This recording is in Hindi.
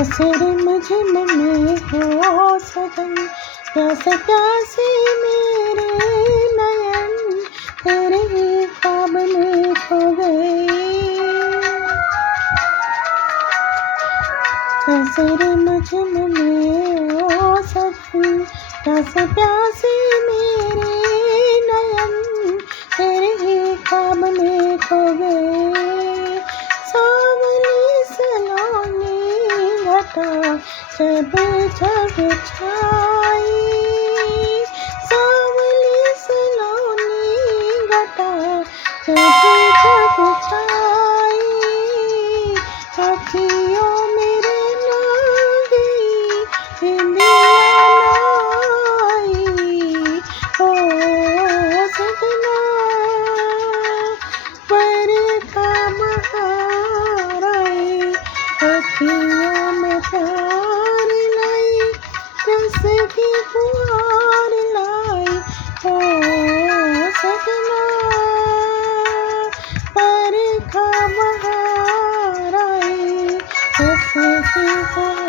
हसर मुझम में हो सजन, प्यासे प्यासे मेरे नयन तेरे ख्वाब में खो गए। हसर मुझम में हो सजन, प्यासे प्यासे मेरे नयन तेरे ख्वाब में खो गए। सावली सलोनी घटा जब जब छाई, सावली सलोनी घटा जब जब छाई, अखियों मेरे लागी इंदिया लाई। ओ सजना बरखा बहार आई, अखियों में प्यार लाई, रस की फुहार लाई। ओ सजना बरखा बहार आई, रस की फुहार